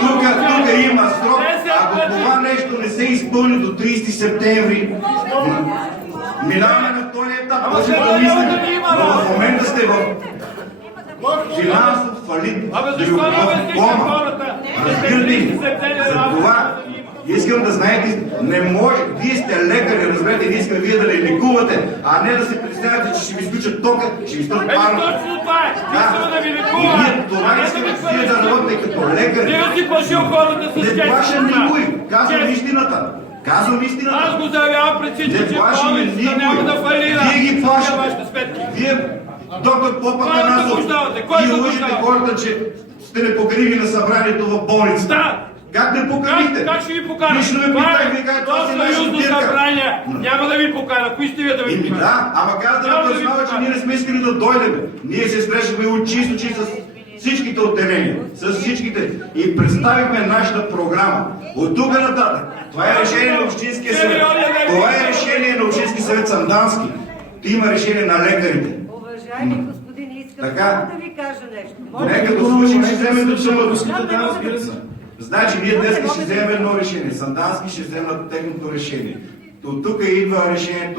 Тук има срок. Ако това нещо не се изпълни до 30 септември, минаваме на втория етап. Може да мислим, но в момента сте в финансов фалит, в кома. Разбирате ли? За това искам да знаете, не може, вие сте лекари, разберете, не искам вие да не лекувате, а не да се представяте, че ще ви изключат тока, ще ви строят парно. Точно това е! Искаме да ви лекуваме! Ние това искаме, вие да работите като лекари. Вие си плашил хората с Не плашим никой, казвам истината. Казвам истината. Аз го заявявам пред всички, че болницата няма да фалира. Вие ги плашите. Вие, доктор Попатанасов, вие лъжите хората, че сте непокриви на събранието в болницата. Да! Как не покривите? Как ще ви покана? Лично ме питах, вие казвате, това си наша съюзно спирка. събрание няма да ви покана. Кои сте вие да ви покана? Да, ама казвате на персонала, че ние не сме искали да дойдем. Ние се срещахме очи с очи с всичките отделения, с всичките и представихме нашата програма. От тук нататък, това е решение на Общинския съвет. Това е решение на Общинския съвет Сандански. Има решение на лекарите. Уважаеми господин, искам Така. да ви кажа нещо. Нека да слушам, ще вземем до думата. Да, разбира се. Значи ние днес ще вземем едно решение. Сандански ще вземат техното решение. От тук идва решението